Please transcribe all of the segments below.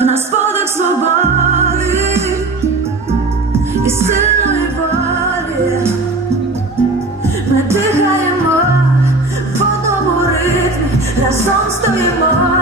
в нас свободи і сильної волі. Ми дихаємо в одному ритмі, разом стоїмо,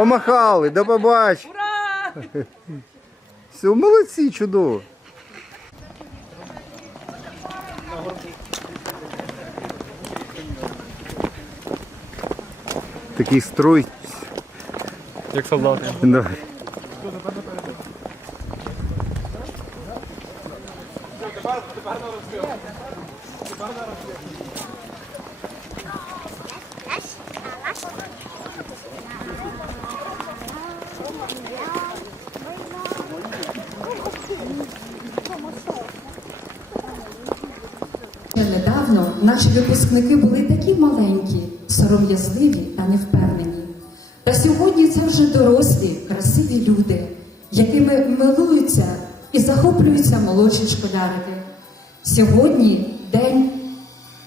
Помахали, до побачення. Ура! Все, молодці, чудово. Такий строй. Як солдати. Да. Ще недавно наші випускники були такі маленькі, сором'язливі та невпевнені. Та сьогодні це вже дорослі, красиві люди, якими милуються і захоплюються молодші школярики. Сьогодні день,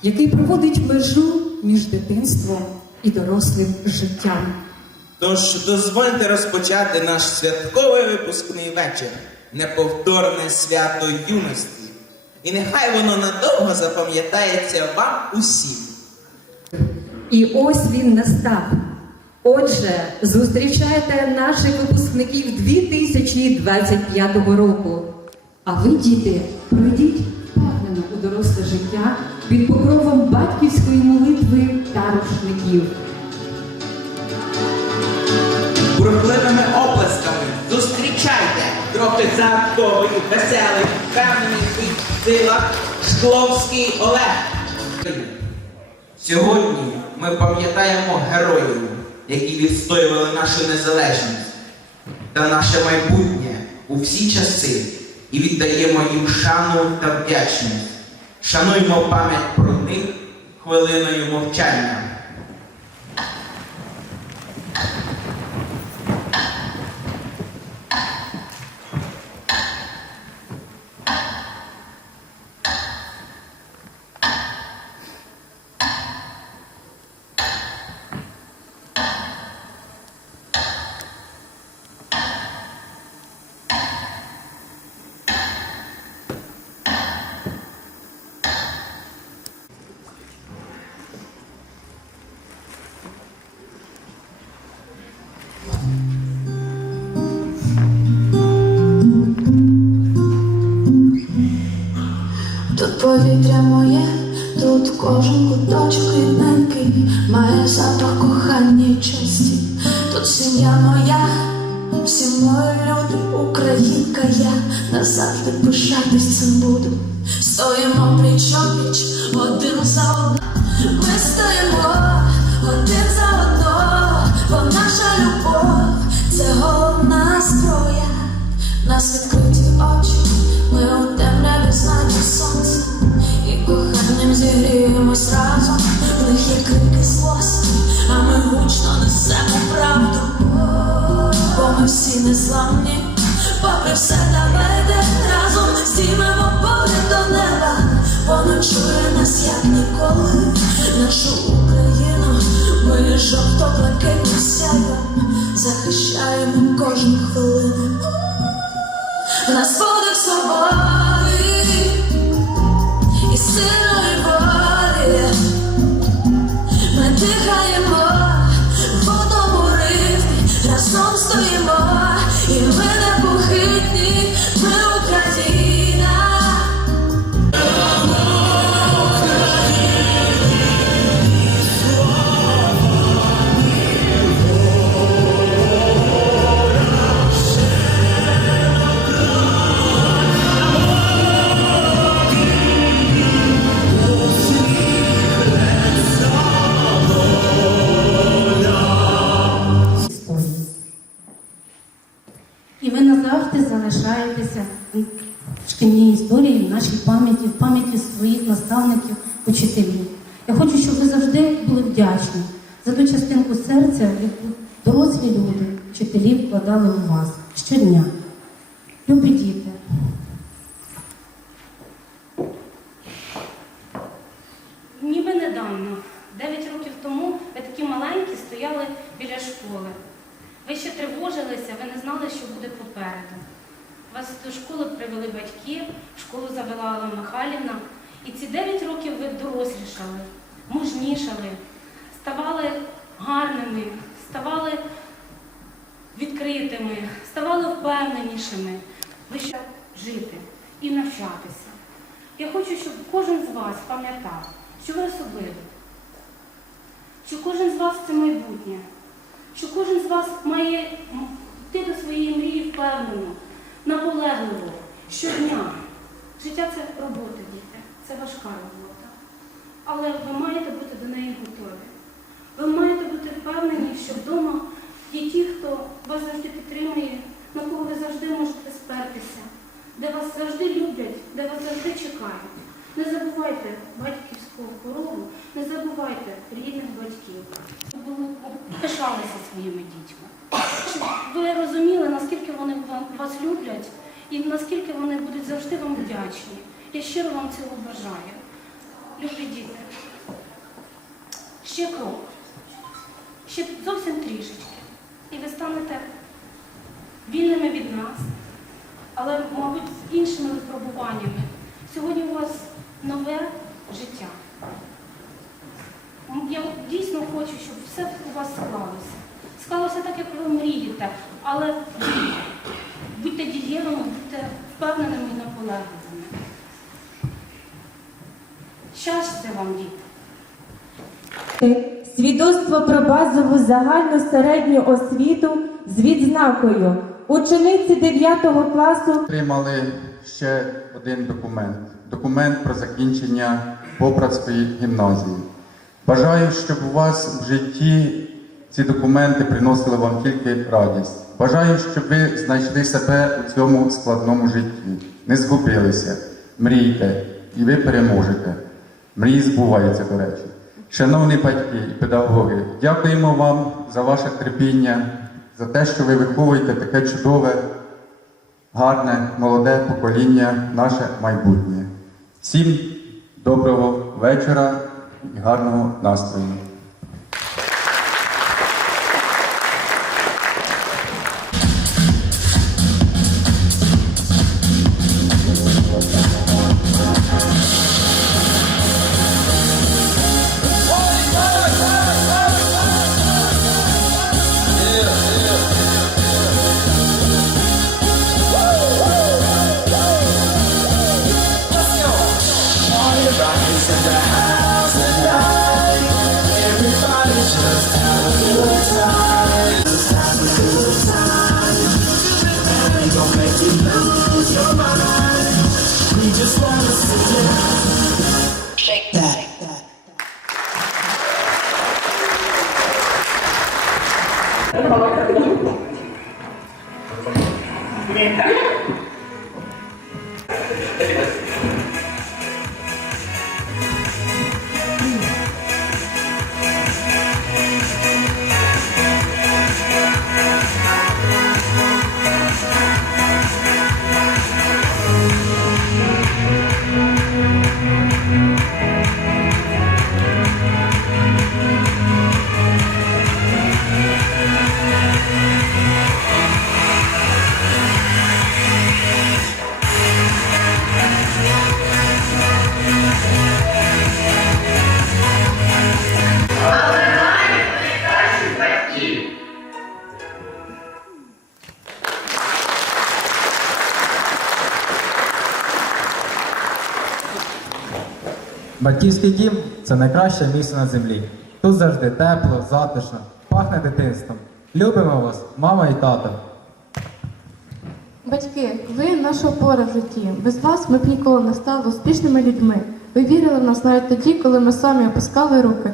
який проводить межу між дитинством і дорослим життям. Тож дозвольте розпочати наш святковий випускний вечір, неповторне свято юності. І нехай воно надовго запам'ятається вам усім. І ось він настав. Отже, зустрічайте наших випускників 2025 року. А ви, діти, пройдіть впевнено у доросле життя під покровом батьківської молитви та рушників. Бурхливими оплесками зустрічайте трохи загадковий, веселий, впевнений в Шкловський Олег. Сьогодні ми пам'ятаємо героїв, які відстоювали нашу незалежність та наше майбутнє у всі часи і віддаємо їм шану та вдячність. Шануймо пам'ять про них хвилиною мовчання. Куточок рідненький, має запах кохання честі. Тут сім'я моя, всі мої люди, українка я, назавжди пишатись цим буду. Стоїмо пліч опліч, один за одним. Ми стоїмо один за одного, бо наша любов це головна зброя. Нас відкриті всі незламні, попри все давайте разом здіймемо погляд до неба. Воно чує нас як ніколи, нашу Україну, ми жовто-блакитним сяйвом захищаємо кожну хвилину. В нас свободи і сильної вчителі вкладали у вас щодня. Любі діти. Ніби недавно, 9 років тому, ви такі маленькі стояли біля школи. Ви ще тривожилися, ви не знали, що буде попереду. Вас до школи привели батьки, школу завела Алла Михайлівна. І ці 9 років ви дорослішали, мужнішали, ставали гарними, ставали відкритими, ставали впевненішими. Ви ще жити і навчатися. Я хочу, щоб кожен з вас пам'ятав, що ви особливі, що кожен з вас це майбутнє, що кожен з вас має м, йти до своєї мрії впевнено, наполегливо, щодня. Життя це робота, діти, це важка робота. Але ви маєте бути до неї готові. Ви маєте бути впевнені, що вдома є ті, хто вас завжди підтримує, на кого ви завжди можете спертися, де вас завжди люблять, де вас завжди чекають. Не забувайте батьківського порогу, не забувайте рідних батьків. Щоб ви пишалися своїми дітьми. Щоб ви розуміли, наскільки вони вам- вас люблять і вони будуть завжди вам вдячні. Я щиро вам цього бажаю. Любі діти. Ще крок. Ще зовсім трішечки. І ви станете вільними від нас, але, мабуть, з іншими випробуваннями. Сьогодні у вас нове життя. Я дійсно хочу, щоб все у вас склалося. Склалося так, як ви мрієте, але будьте дієвими, будьте впевненими і наполегливими. Щастя вам, діти! Свідоцтво про базову загальну середню освіту з відзнакою. Учениці 9 класу Отримали ще один документ документ про закінчення Попрадської гімназії. Бажаю, щоб у вас в житті ці документи приносили вам тільки радість. Бажаю, щоб ви знайшли себе у цьому складному житті, не згубилися, мрійте, і ви переможете. Мрії збуваються, до речі. Шановні батьки і педагоги, дякуємо вам за ваше терпіння, за те, що ви виховуєте таке чудове гарне, молоде покоління, наше майбутнє. Всім доброго вечора і гарного настрою. Ele falou Батьківський дім це найкраще місце на землі. Тут завжди тепло, затишно, пахне дитинством. Любимо вас, мама і тато. Батьки, ви наша опора в житті. Без вас ми б ніколи не стали успішними людьми. Ви вірили в нас навіть тоді, коли ми самі опускали руки.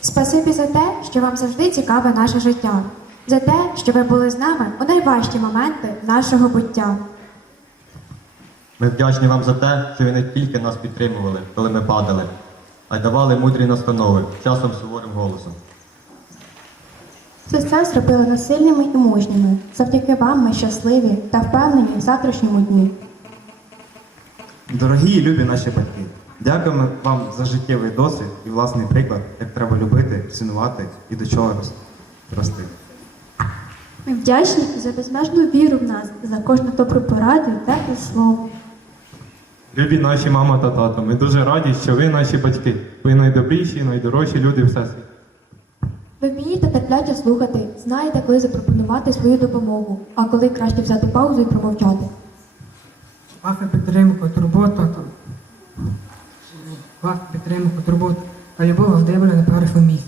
Спасибі за те, що вам завжди цікаве наше життя, за те, що ви були з нами у найважчі моменти нашого буття. Ми вдячні вам за те, що ви не тільки нас підтримували, коли ми падали, а й давали мудрі настанови, часом суворим голосом. Все це зробило нас сильними і мужніми. Завдяки вам ми щасливі та впевнені в завтрашньому дні. Дорогі і любі наші батьки, дякуємо вам за життєвий досвід і власний приклад, як треба любити, цінувати і до чого рос- рости. Ми вдячні за безмежну віру в нас, за кожну добру пораду і тепле слово. Любі наші мама та тато, ми дуже раді, що ви наші батьки. Ви найдобріші, найдорожчі люди всесвіті. Ви вмієте терпляче слухати, знаєте, коли запропонувати свою допомогу, а коли краще взяти паузу і промовчати. Ваша підтримка, турбота, та- ваша підтримка, турбота та любов Володимира на першому місці.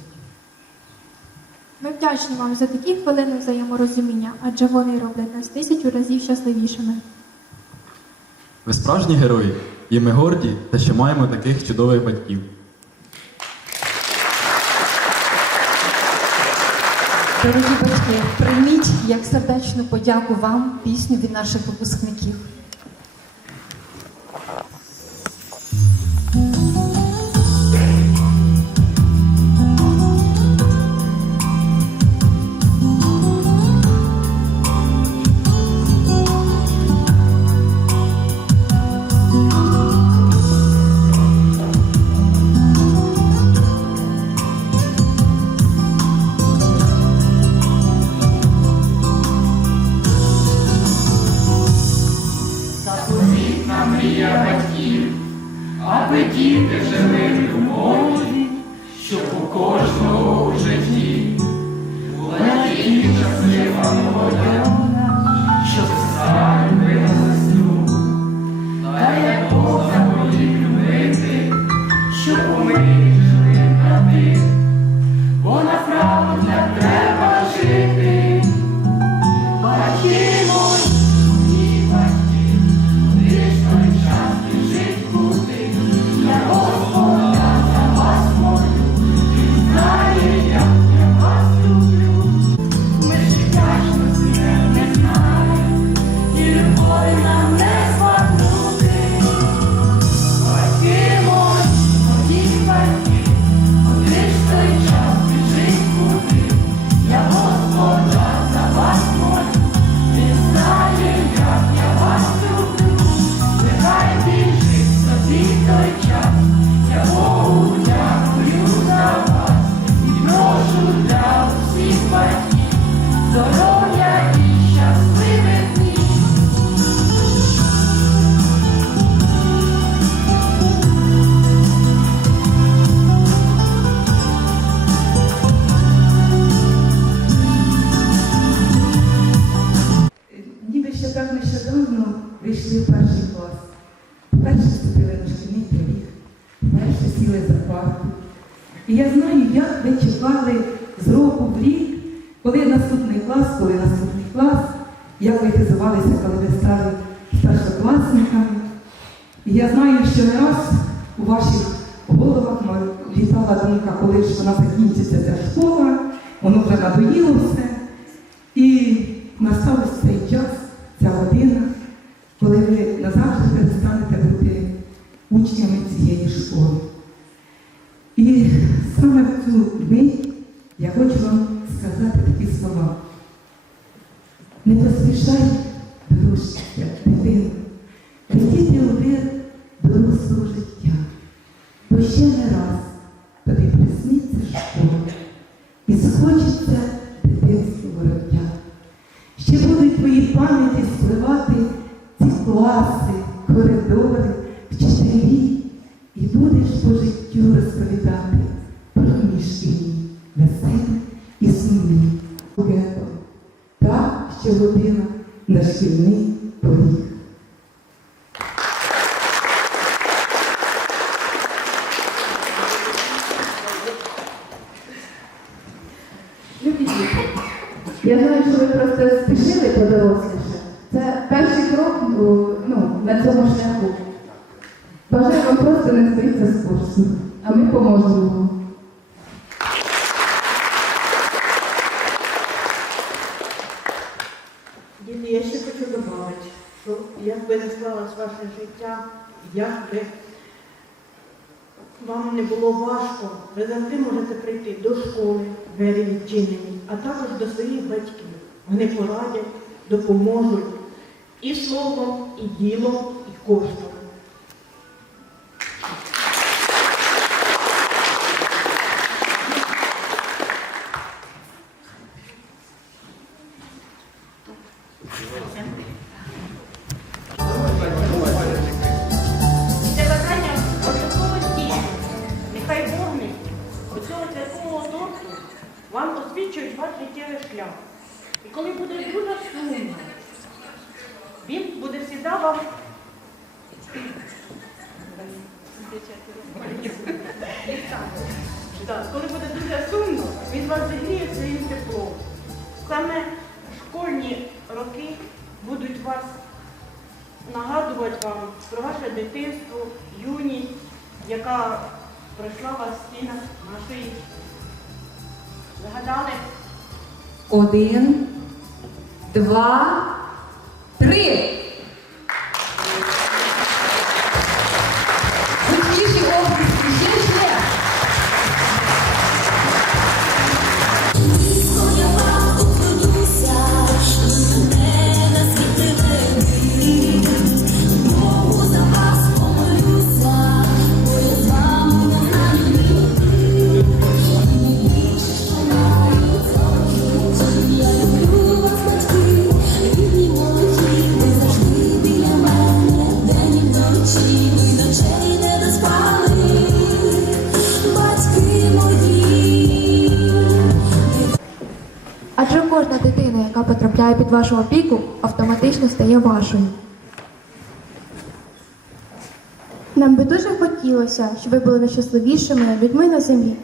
Ми вдячні вам за такі хвилини взаєморозуміння, адже вони роблять нас тисячу разів щасливішими. Ви справжні герої, і ми горді, та що маємо таких чудових батьків. Дорогі батьки, прийміть як сердечну подяку вам пісню від наших випускників. Учнями цієї школи. І я знаю, що ви просто спішили подоросліше. Це перший крок ну, на цьому шляху. Бажаю вам просто не збитися з курсу, а ми поможемо вам. Діти, я ще хочу додати, що як би не склалась ваше життя, як би вам не було важко, ви завжди можете прийти до школи, двері відчинені, а також до своїх батьків. Вони порадять, допоможуть і словом, і ділом, і коштом. Це під вашу опіку, автоматично стає вашою. Нам би дуже хотілося, щоб ви були найщасливішими людьми на землі.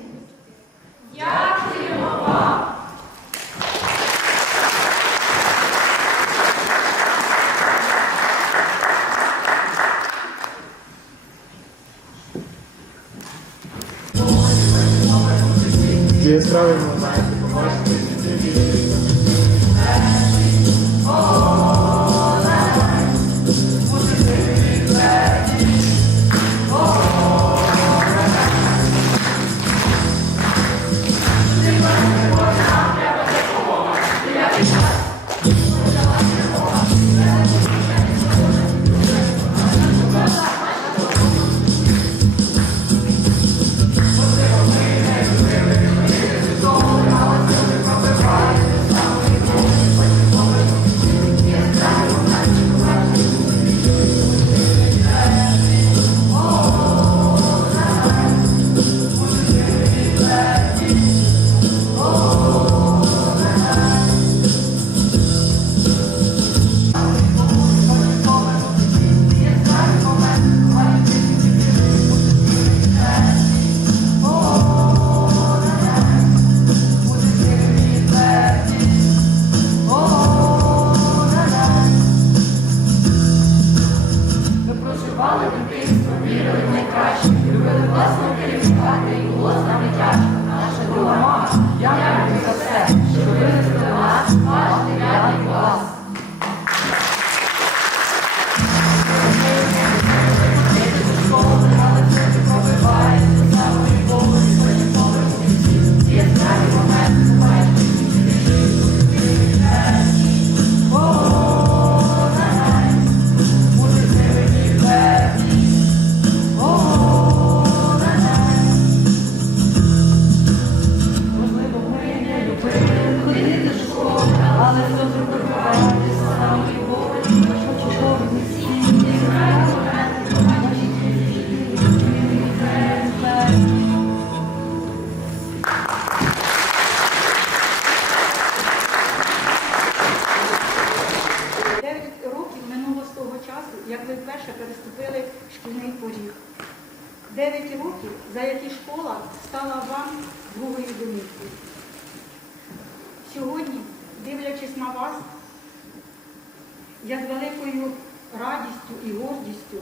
Великою радістю і гордістю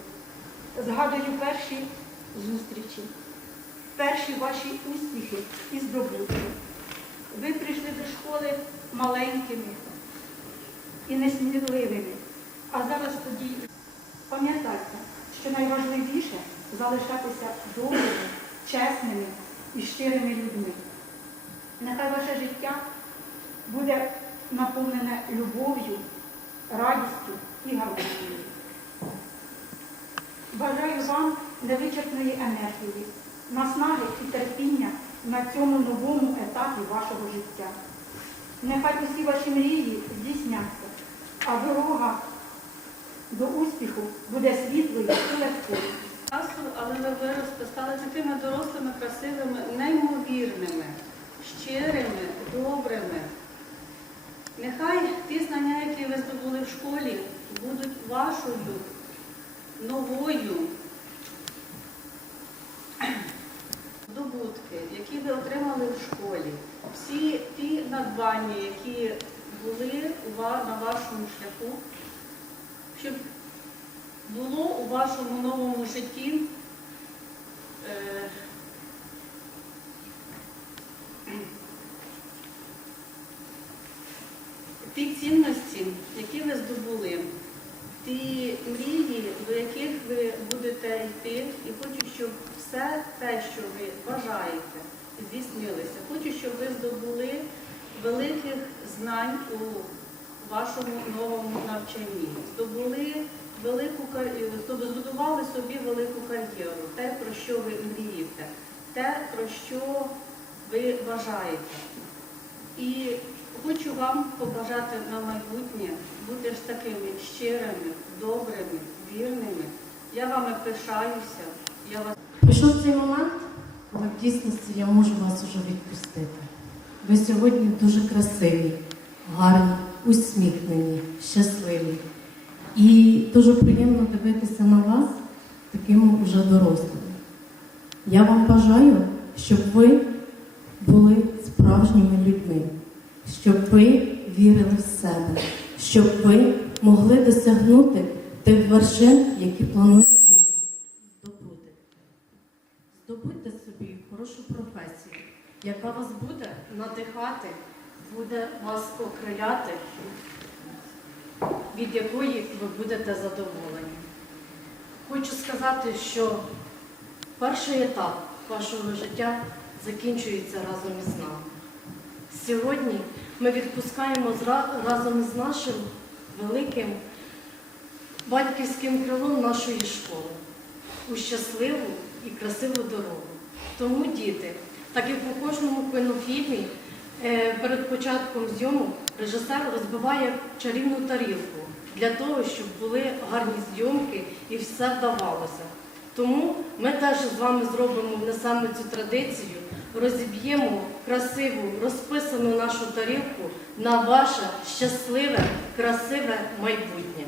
згадую перші зустрічі, перші ваші успіхи і здобутки. Ви прийшли до школи маленькими і несміливими. А зараз тоді Пам'ятайте, що найважливіше залишатися добрими, чесними і щирими людьми. Нехай ваше життя буде наповнене любов'ю, радістю і гармонією. Бажаю вам невичерпної енергії, наснаги і терпіння на цьому новому етапі вашого життя. Нехай усі ваші мрії здійсняться, а дорога до успіху буде світлою і легкою. часу, але ви виросли, стали такими дорослими, красивими, неймовірними, щирими, добрими. Нехай ті знання, які ви здобули в школі, будуть вашою новою здобутки, які ви отримали в школі. Всі ті надбання, які були на вашому шляху, щоб було у вашому новому житті ті цінності, які ви здобули, ті мрії, до яких ви будете йти, і хочу, щоб все те, що ви бажаєте, здійснилося. Хочу, щоб ви здобули великих знань у вашому новому навчанні, здобули велику кар'єру, збудували собі велику кар'єру, те, про що ви мрієте, те, про що ви бажаєте. І хочу вам побажати на майбутнє бути ж такими щирими, добрими, вірними. Я вами пишаюся. Я вас Прийшов цей момент, коли в дійсності я можу вас уже відпустити. Ви сьогодні дуже красиві, гарні, усміхнені, щасливі. І дуже приємно дивитися на вас такими вже дорослими. Я вам бажаю, щоб ви були справжніми людьми, щоб ви вірили в себе, щоб ви могли досягнути тих вершин, які плануєте здобути. Здобудьте собі хорошу професію, яка вас буде надихати, буде вас окриляти, від якої ви будете задоволені. Хочу сказати, що перший етап вашого життя закінчується разом із нами. Сьогодні ми відпускаємо разом з нашим великим батьківським крилом нашої школи у щасливу і красиву дорогу. Тому, діти, так як у кожному кінофільмі, е, перед початком зйомок режисер розбиває чарівну тарілку для того, щоб були гарні зйомки і все вдавалося. Тому ми теж з вами зробимо внесемо цю традицію, розіб'ємо красиву, розписану нашу тарілку на ваше щасливе, красиве майбутнє.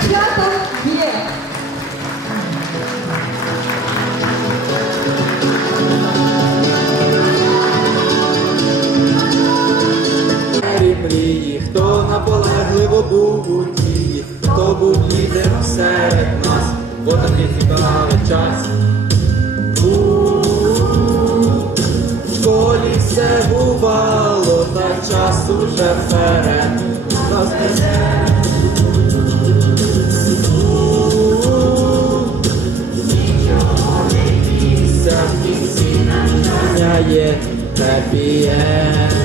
Початок є. Happy end.